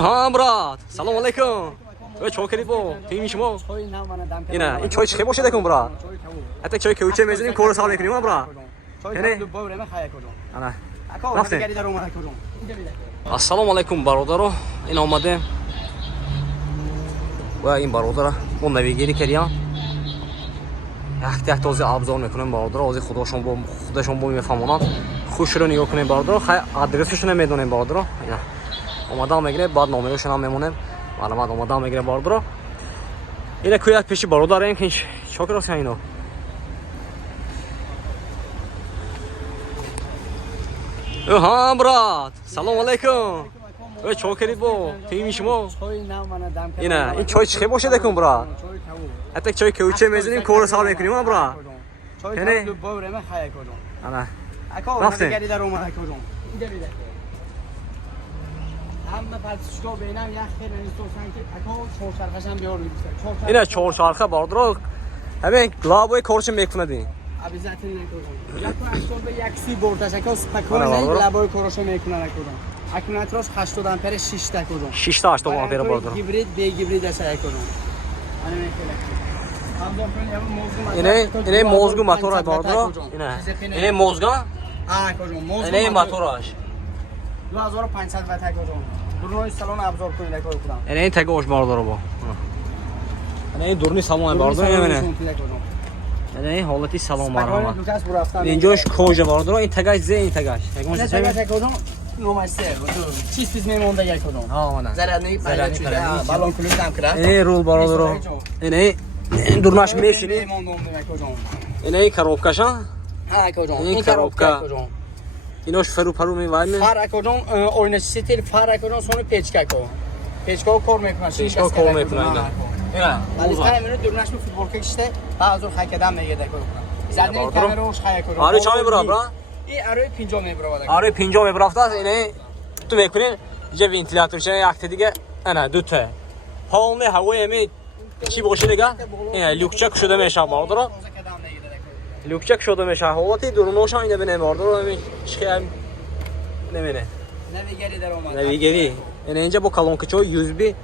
ها برات سلام علیکم. چای کردی با تیم شما؟ اینا این چای چه باشه دکم برات؟ حتی چای کوچه میزنیم کور سال میکنیم برات. یعنی انا رفتیم. السلام علیکم برادران. این آمده و این برادر با نویگیری کردیم. یک تازه ابزار میکنیم برادران. از خودشون با میفهمونن. خوش رو نگاه کنیم برادران. خیلی آدرسشون میدونیم برادران. اینا اومدم میگیره بعد نامرشون هم میمونیم. معلومات اومدم میگیره برادران. اینا کوی یک پیشی برادر این که چاکر است اینو. ها برات سلام علیکم. چای کردی با تیم شما؟ اینا این چای چه باشه دکم برات؟ حتی چای کوچه میزنیم کور سال میکنیم برات. یعنی انا رفتیم. اینا چهار چرخه برادر همین گلابوی کورش میکنه دی. ابی زاتن نکنم. یا تو اصلا به یک سی بردش اکاس پکونه گلابوی کورش میکنه نکنم. اکنون اتراش 80 آمپر 6 تا کدوم. 6 تا 80 آمپر برادر. هیبرید به هیبرید است کدوم. انا میکنم. اینه موزگو موتور برادر. اینه موزگا؟ کدوم موزگو. اینه موتورش. 2500 وات کدوم. دورنوی سالن ابزار کنید کدوم. اینه تگوش برادر با. اینه دورنی سالن برادر میمونه. اینه حالتی سالن برادر. اینجاش کوچه برادر این تگاش زین تگاش. تگاش کدوم. نومسته چیز پیش میمونده یک کدوم. آماده. زرد نی پایین شده. بالون کلوب هم کرد. اینه رول برادر. اینه دورناش میشینی. اینه کاروبکاشا. کدوم. این کاروبکا. ایناش فرو پرو میوایه. فار کدوم اورنج سیتیل فار کدوم سونو پیچکا کو. پیچکا کار میکنه. پیچکا کار میکنه اینا. اینا. ولی کامرا دورناش می فوتبال کشته. بعضو خاکدام میگه دکو. زدن کامراش خای کدوم. آره چای برا. این آره پنجم میبره. آره پنجم میبرفت اینه تو میکنی یه ونتیلاتور شه یک تا دیگه انا دو تا هاون هوای می چی باشه دیگه این لوکچک شده میشه برادر. لوکچک شده میشه حالتی دورنوش اینه بنه برادر همین چی نمیونه نویگری در اومد. نویگری این اینجا با کلانکچو یوزبی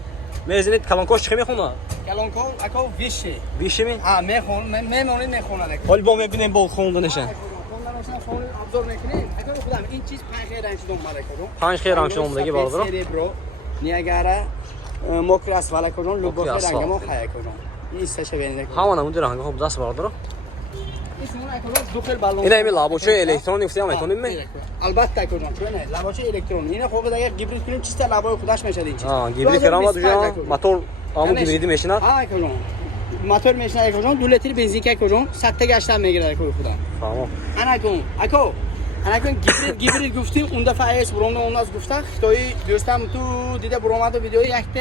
میزنید کلانکوش چی میخونه؟ کلانکو اکو ویشه. ویشه می؟ میمونید میخونه. حال با میبینیم با خوندنشه. ابزار میکنیم. اگر خودم این چیز 5 خیر رنگ شده اومده کدوم. 5 خیر رنگ شده اومده برادر. سریبرو نیاگارا موکراس والا کدوم لوگو رنگ ما خای کدوم. این استش ببینید. همون اون رنگ خوب دست برادر. دوپل بالون. اینا همین لابوچه الکترونیک استفاده میکنیم می؟ البته کدوم چون نه لابوچه الکترونیک اینا خوب دیگه گیبرید کنیم چیز تا لابوی خودش میشه این چیز. گیبرید کردن بعد اونجا موتور آمو گیبریدی میشینه. کدوم موتور میشینه کدوم 2 لیتر بنزین که کدوم 100 تا گشتم میگیره کدوم خدا. تمام. انا کدوم انا کدوم گیبرید گفتیم اون دفعه ایس برام اون از گفته خدای دوستم تو دیده برام ویدیو یک تا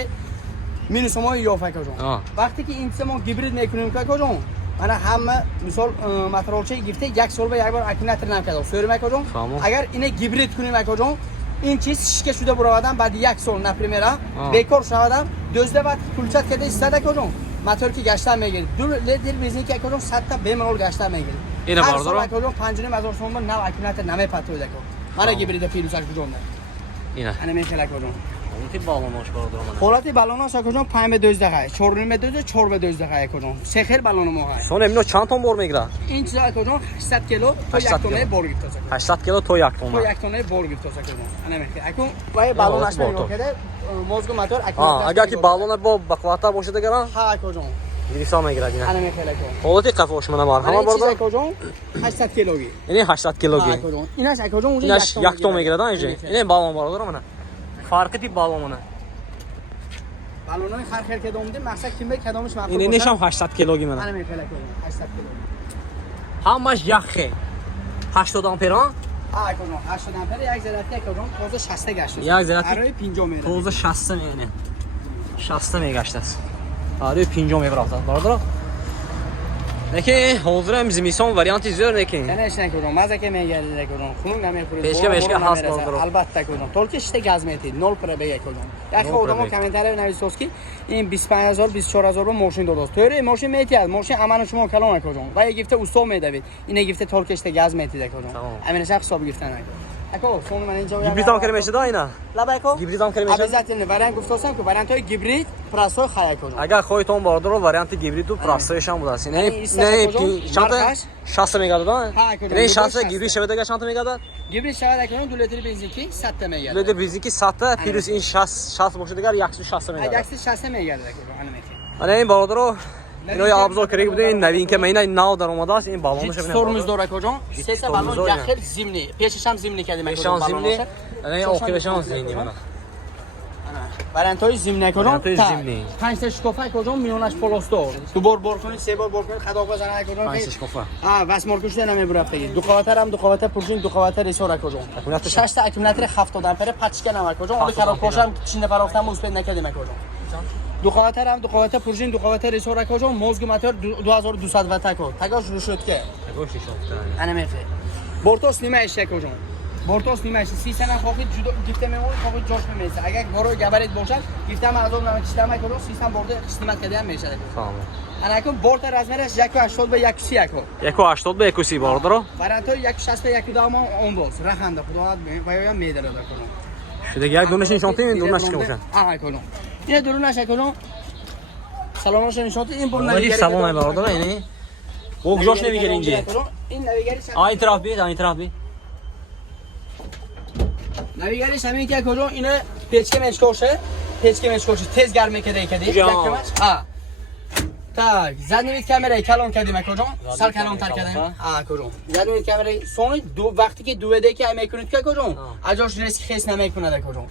مینوس ما یافت کدوم. وقتی که این سه گیبرید میکنیم که کدوم انا همه مثال ماتورچه گفته یک سال به یک بار اکیناتر نمیکرد فرم کدوم اگر اینه گیبرید کنیم کدوم این چیز شیشه شده برآوردن بعد یک سال نپریمرا بیکار شدم دزده بعد پولچت کرده استاد کدوم موتور که گشتن میگیره 2 لیتر بنزین که کدوم 100 تا بمرول گشتن میگیره اینا باردارو کدوم 5000 تومان نو اکیناتر نمیپاتو دکو مارا گیبرید پیروزش کدوم نه اینا انا میخلا کدوم حالتی بالوناش باردارو من حالتی بالوناش کدوم 5 به 12 4 به 12 4 به 12 کدوم سه خیل بالون ما هست سون امینو چند تون بار میگیره این چیزا کدوم 800 کیلو تو 1 تونه بار گرفته 800 کیلو تو 1 تونه تو 1 تونه بار گرفته کدوم انا میخلا اكو وای بالوناش میگیره موزگو موتور اگر کی بالون با بقواتا باشه دیگه ها کدوم گریسا میگیره اینا انا میخلا کدوم حالتی قفاش من مرحبا باردار کدوم 800 کیلوگی یعنی 800 کیلوگی کدوم ایناش کدوم اونجا ایناش 1 تون میگیره دانجی این بالون باردار من فرقی بالون من بالونای هر خیر که دومده مقصد کیمه کدامش معقول این نشام 800 کیلوگی من انا میخلا کدوم 800 کیلو همش یخه 80 آمپران کدوم 80 آمپر یک ذره کدوم تازه 60 گشت یک ذره برای 5 میره تازه 60 میونه 60 میگشت است آره 5 میبرافت باردار نکه حاضر هم زمستان وریانتی زیاد نکنیم نش نکردم مزه که میگردید کردم خون نمیخورید پیشکه هست باردار البته کردم تولکش گاز میتید 0 پر به یک کردم یک خودمو کامنتار نویسوس کی این 25000 24000 رو ماشین داد تو ماشین میتید ماشین امان شما کلان کردم و یک گفته اوستو میدوید این گفته تولکش گاز میتید کردم همین شخص حساب گرفتن نکرد اكو سون من اینجا Hibrid هم کرده میشه دا اینا. لبا اكو Hibrid هم کرده میشه. обязательно вариант گفتم که وارانت های هیبرید پراسو خای کنم اگر خودتون باردار وریانت هیبرید و پراستایش هم بود است. نه چند 60 میگه داد. نه 60 هیبرید شده دیگه چند میگه داد؟ هیبرید شده کنم 2 لیتر بنزین کی 100 میگه. 2 لیتر بنزین کی 100 پیروز این 60 باشه دیگه 160 میگه. 160 میگه دیگه انا میگم. آره این باردارو اینو ابزار کردی بود این نوین که مینا ناو در اومده است این بالونش ببینید. سرمز داره کجا؟ سه تا بالون داخل زمینی. پیشش هم زمینی کردیم پیشان زمینی. نه اوکیشان زمینی من. وارانتای زمینی کجا؟ زمینی. 5 تا شکافه کجا میونش پلاستور. دو بار کنید سه بار کنید خدا بزنه کجا؟ 5 شکافه. واس مارکوش نمیبره بگید. دو قواتر هم دو قواتر پروژین دو قواتر ریسور کجا؟ 6 تا اکومولاتور 70 امپر پچکه نمک کجا؟ اون کارو کوشم چین پرافتم مثبت نکردیم کجا؟ دو قواتر هم دو قواتر پروژین دو قواتر ریسور کجا؟ موزگ موتور 2200 وات تاکو. تاگاش رو شد که. تاگاش شد. انا میفهم. بورتوس نیمه ایش کجا؟ بورتوس نیمه ایش 30 سنه خواهید جدا گفته میمون خواهید جاش میمیسه. اگر گروه گبریت باشد گفتم از اون نمیشه تمام کجا سیستم برده قسمت کردیم میشه. تمام. انا اکو بورت رزمرش 180 به 130 اکو. 180 به 130 باردارو. وارانتای 160 به 1 دام اون باز رهنده خدا باید میداره کنم. شده یک دونش نشانتی این دونش که باشه. آها کنم. یه دونش کنم. سلامش نشانتی این بر نویگری سلام باردارو یعنی او جاش نمیگیره اینجا. این نویگری این طرف بید این طرف بید. نویگریش همین که کجا اینه پیچکه مشکوشه تیز گرم میکرده یک tak زدیم کامرای کلان کردیم کجا سر کلان تر کردیم کجا زدیم کامرای سون دو وقتی که دو دکی میکنید که کجا اجاش ریسک خیس نمیکنه کجا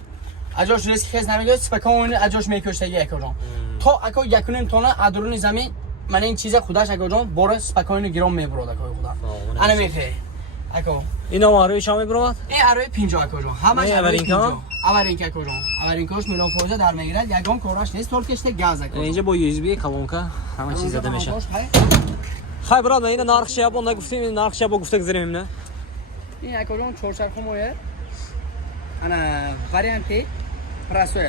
اجاش ریسک خیس نمیکنه سپکون اجاش میکشه یک کجا تا اکو یکنیم تونه ادرون زمین من این چیز خودش کجا بار سپکون گرام میبرد خدا انا میفه اکو اینا ماروی شام میبرد این اروی 50 کجا همش اروی 50 اولینکه کجا اولینکش میلون فوزه در میگیرد یگان کارش نیست ترکشته گاز کجا اینجا با یو اس بی کلونکا همه چیز زده میشه خیلی برات اینا نرخ شب اون نگفتیم این نرخ شب گفته گذاریم نه این کجا چورچر خمویه انا وریانتی پراسوش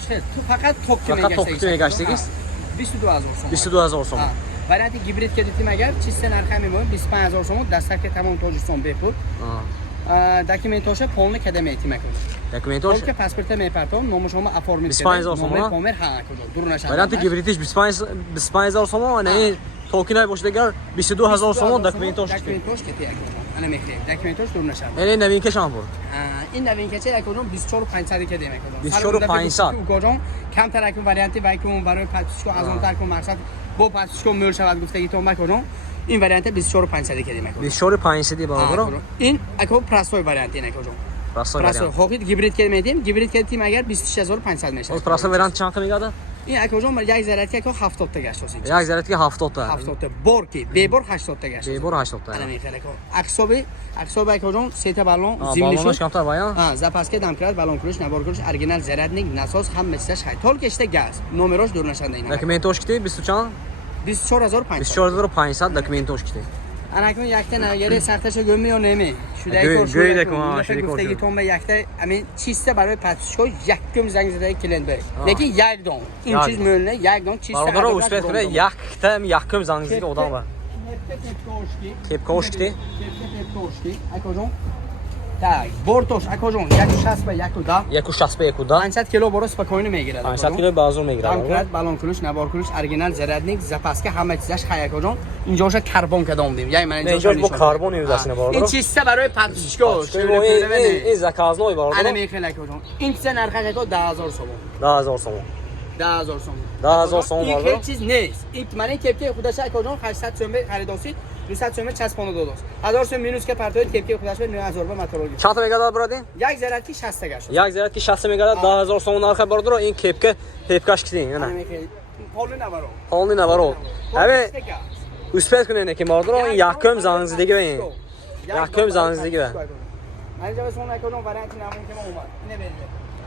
هست تو فقط توک میگشتگیست 22000 سوم وریانتی هیبرید که دیدیم اگر چیز نرخ میمونه 25000 سوم دستک تمام توجه سوم بپور داکیومنتاش پولن کده میتیم کنه داکیومنتاش که پاسپورت میپرتون نام شما اپورمنت 25000 سوم کامر ها کجا دور نشه وریانتی هیبریدش 25000 سوم نه توکینای باشه دیگر 22000 سوم داکیومنتاش که انا میخوام داکیومنتاش دور نشه این نوین که شام بود این نوین که چه کدوم 24500 کده میکنه 24500 کجا کم تر اکو وریانتی وایکون برای پاسپورت از اون تر کن مقصد با پاسپورت مول شود گفتگی تو ما کجا این وریانت 24500 کده میکنه 24500 باردارو این اکو پراسوی وریانتی نه کجا پراسوی وریانت خوید هیبرید که میدیم هیبرید که تیم اگر 26500 میشه پراسوی وریانت چند تا میگه این اکوجا یک زرتی اکو 70 تا گشت است یک زرتی که 70 تا 70 تا بار کی به بار 80 تا گشت به بار 80 تا انا میخره کو اکسوب اکوجا سه تا بالون بالونش کم تا بایا زپاس که دم کرد بالون کلش نبار کلش اورجینال زردنیک ناساس هم مثلش های تول کشته گاز نمرش دور نشنده اینا داکیومنتاش کیتی 24500 داکیومنتاش کیتی انا کن یک تا نگیره سختش گمی و نمی شده گوی دکم شده گفتگی تو به یک تا همین چیسته برای پاتشکو یکم زنگ زده کلند بره لیکن یک دون این چیز مولنه یک دون چیسته برادر اوسپت کنه یک تا یکم زنگ زده اودام با کپکوشکی اکوجون tak بورتوش اکوجون 160 به 160 به 1 500 کیلو برو سپکوین میگیره 500 کیلو بازور میگیره دامکرات بالون کلوش نبار کلوش اورجینال زردنیک زپاسکه همه چیزش خیا کجون اینجاش کربن که دادیم یعنی من اینجا با کربن میوزاشنه باردار این چیسته برای پاتشکو این زکازنوی باردار انا میخله کجون این چه نرخه کو 10000 سوم 10000 سوم 10000 سوم 10000 سوم این هیچ چیز نیست این من تپکی خودش کجون 800 سوم خریداسی 200 سوم چسبانده داداست 1000 سوم مینوس که پرتوی تپکی خودش به 9000 به مترول چند تا میگه داد برادر یک زرتی 60 تا گشت یک زرتی 60 میگه داد 10000 سوم نرخ باردار این کپکاش کیتی نه پولن نبارو همه اوسپت کنه که باردار این یکم زنگ زدگی ببین یکم زنگ زدگی ببین اینجا بسون نکنم وریانتی نمون که ما اومد اینه بریم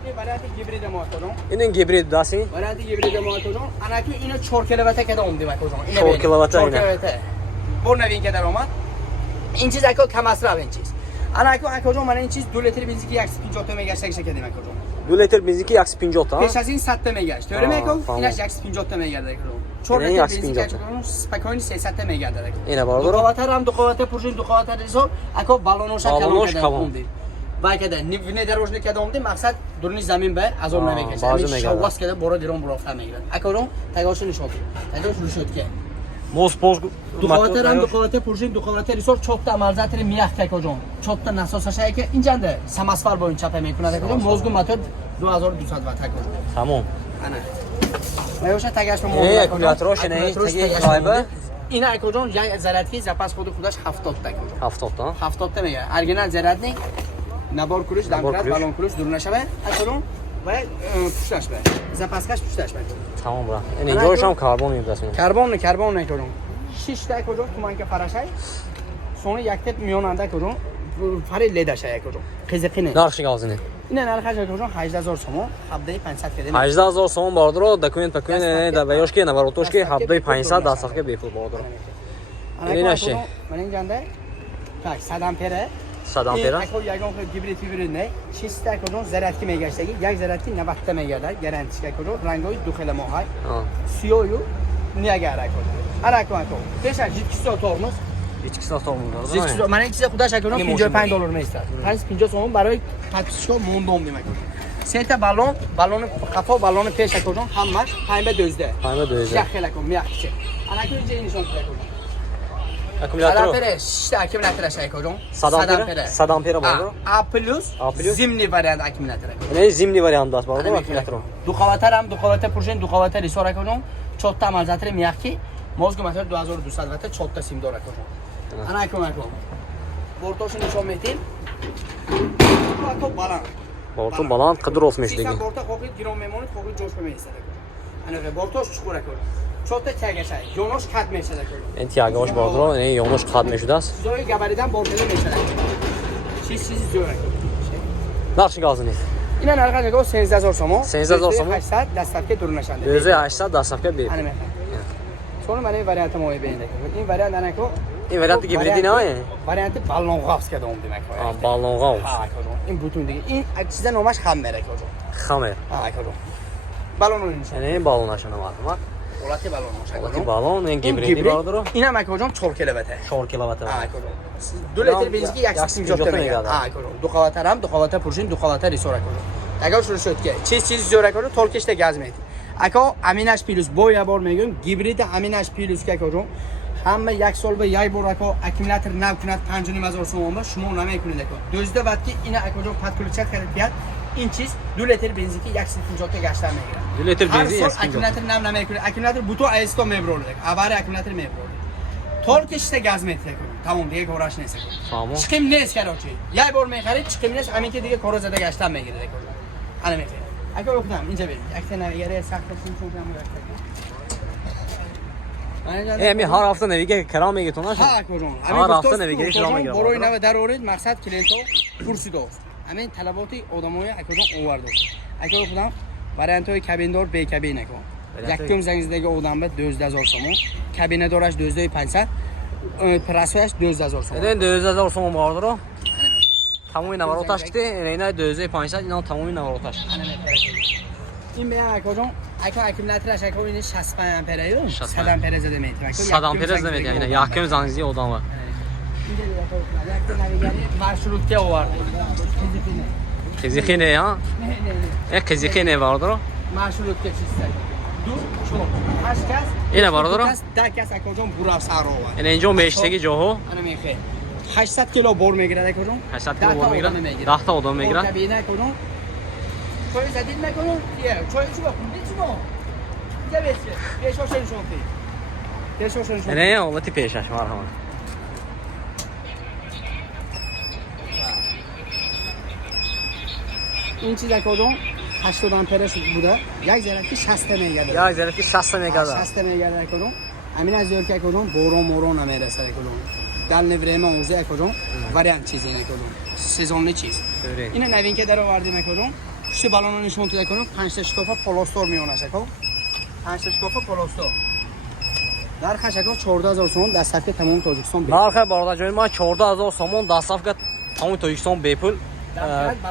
این وریانتی هیبرید ما کردم این هیبرید داستی وریانتی هیبرید ما کردم انا که اینو 4 کیلومتر که دام دیدم کردم اینه 4 کیلومتر اینه بر نوین که در اومد این چیز اکو کم مصرف این چیز انا اکو من این چیز 2 لیتر بنزین که 150 تا میگشت که کردیم کردم 2 لیتر بنزین که 150 تا پیش از این 100 تا میگشت تو میگم اینش 150 تا میگرده کردم 4 لیتر بنزین که کردم سپکوین 300 تا میگرده اینه باردار دو قوت هم دو قوت پروژین دو قوت ریزو اکو بالونوش کلان کردم وای کده نیونه دروژنه کده اومده مقصد درونی زمین به از اون نمیگه بازی همین میگه. شواس کده برو دیرون برو فهم میگیره اکورون تگاش نشود تگاش نشود که موز دخالت هم دخالت پروژه دخالت ریسور چوب تا مالزات میخ که کجا چوب تا نساسش که اینجا ده سماسفال با این چاپ میکنه کجا موزگو ماتور 2200 وات کجا تمام انا میوشه تگاش به ای اکومولاتورش نه تگی خایبه اینا اکوجون جای زراتکی زپاس خودش 70 تا کجا 70 تا 70 تا میگه ارگنال زرات نه نبار کلوش دمکرات بالون کلوش درونه شبه اکوجون و پشتش به زپاسکاش پشتش به تمام برا این اینجاش هم کربن میذاریم کربن نکردم 6 تا کجا تومان که فراشای سونه یک تپ میوننده کجا فری لیداشه کجا قزقینه نقش گازینه این نرخش کجا 18000 سوم هفته 500 کده 18000 سوم باردرو دکومنت دا بیاش که نباروتوش که هفته 500 دستخ که بیفو باردرو این نشه من این جنده tak صدام پره 100 آمپر اکو یگان خود گیبریت نه 6 تا کجا زراتکی میگشتگی یک زراتکی 90 تا میگرده گارانتی که کجا رنگای داخل ماهای سیویو نیاگره کجا اراکو پیش از جیتکسو تورموس هیچ تا من این چیز خودش کنم 55 دلار میسته 50 سوم برای پاتشو موندوم میگم سه تا بالون قفا بالون پیش کنم همش همه دوزده شخله کنم میاخشه انا که اینجا نشون کنم اکومولاتور پره 6 تا اکومولاتور شای کنم 100 آمپر باردرو ا پلس زمینی واریانت اکومولاتور نه زمینی واریانت داست باردرو اکومولاتور دو پروژه دو خواته ریسور کنم 4 تا مالزاتر میاخی موزگو ماتر 2200 وات 4 تا سیم داره کنم انا کمک کنم بورتوش نشون میدیم تو بالان بورتون بالان قدر olmuş دیگه دیگه بورتا خوبی گیرون میمونه خوبی جوش میسته انا بورتوش چخوره کنم چوت چگشه یونوش کات میشه کنم این تیاگاش باردرو نه یونوش قاد میشده است زوی گبریدن بورتلی میشه چیز زوره نقش گازینه اینا نرخ نگاه 13000 سوم 13000 سوم 800 دستکه درون نشنده 2800 دستخ که بیفو انا sonra من این وریانت موی بینه این وریانت انا کو این وریانت گیبریدی نه وریانت بالون غافس که دوم دیمک بالون غاوس این بوتون دیگه این چیزا نامش خمره کجا خمر کجا بالون نشون یعنی بالون نشونه معلومه اولتی بالون اولتی بالون این گیبریدی باردرو اینا من کجا 4 کیلومتر 4 کیلومتر کجا 2 لیتر بنزین یک سیم جوته میگه کجا دو خواته هم دو خواته پروژین دو خواته ریسورا کجا اگه شروع شد که چیز زوره کجا تولکش گاز میاد اکو امینش پیلوس بویا بار میگم گیبرید امینش پیلوس که کجا همه یک سال به یک بار اکو اکومولاتور نو کند 5000 سوم شما نمیکنید اکو دوزده وقتی اینا اکو پاتکلچه خرید این چیز 2 لیتر بنزین که یک سیم جوته گشتن میگیره 2 لیتر بنزین یک سیم اکومولاتور نو نمیکنه اکومولاتور بوتو ایستو میبرول اوار اکومولاتور میبرول تولکش گاز میتره تمام دیگه کارش نیست تمام چیکم نیست کراچی یک بار میخرید چیکم نیست همین که دیگه کارو زده گشتن میگیره اکو انا میگم اگه بکنم اینجا بریم یک تا نویگری سخت کنم امی هر هفته نویگه کرام میگه تو نشه ها کجا هر هفته نویگری شما میگه برای نو در اورید مقصد کلینتو کرسی دوست همین طلباتی آدمای اکوجا اوورد اگه بکنم وریانتوی کابین دور بی کابین نکن یکم زنگزدگی آدم به 12000 سوم کابین دورش 12500 پراسویش 12000 سوم این 12000 سوم باردرو تمامی نواروتاش کده اینا 12500 اینا تمامی نواروتاش این بیان اکوجا اکومولاتورش اکو این 65 آمپره 100 آمپره زده میاد 100 آمپره زده میاد اینا یکم زنگزی آدمه اینجا یک نویگری مارشروت که آورد خیزیخینه ها یک خیزیخینه باردرو مارشروت که چیست دو چون 8 کس اینا باردرو 10 کس اکوجا برا سر آورد این اینجا میشتگی جاهو انا میخه 800 کیلو بور میگیره اکوجا 800 کیلو بور میگیره 10 تا آدم میگیره کابینه اکوجا چوی زدید میکنم یه چوی چوب بیچنو اینجا بیشه پیشوشن شونتی پیشوشن شونتی نه اولتی پیشش مرحبا این چیز اکوجا 80 آمپرش بوده یک ذره 60 میگرده یک ذره 60 میگرده 60 میگرده اکوجا همین از که اکوجا بورون نمیرسه اکوجا دل نوریم اوزه اکوجا وریانت چیزی اکوجا سزونلی چیز اینا نوین که در آوردیم اکوجا پشت بالون نشون تو اکوجا 5 تا شکافا پلاستور میونه اکو 5 تا شکافا پلاستور در خشکا 14000 سوم دستکه تمام تاجیکستان نرخ باردا جای ما 14000 سوم دستکه تمام تاجیکستان بپول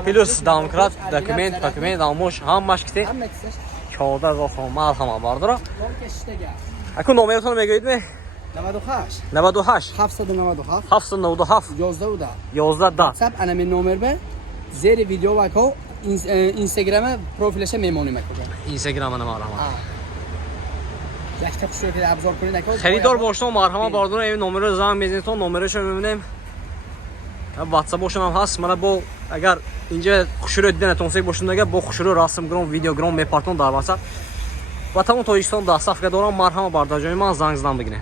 پلس دامکرات داکومنت آموش همش کته 14000 سوم مرحبا باردرو اكو نمرتون میگید می 98 797 797 797 11 11 سب انا من نمر به زیر ویدیو وکو اینستاگرام پروفیلش میمونیم کجا اینستاگرامına marhama. یک تا خوشو که ابزار کنید نکو Xəridar boşluq marhama bardın evin nömrə zəng mezinton nömrə şömümünəm. WhatsApp boşunam has mana bu əgər incə xuşuru edənə tonsek boşundaga bu xuşuru rasm grom video grom me parton da varsa. Və tamam to işton da safqə dolan marhama bardacı mən zəngzdan biginə.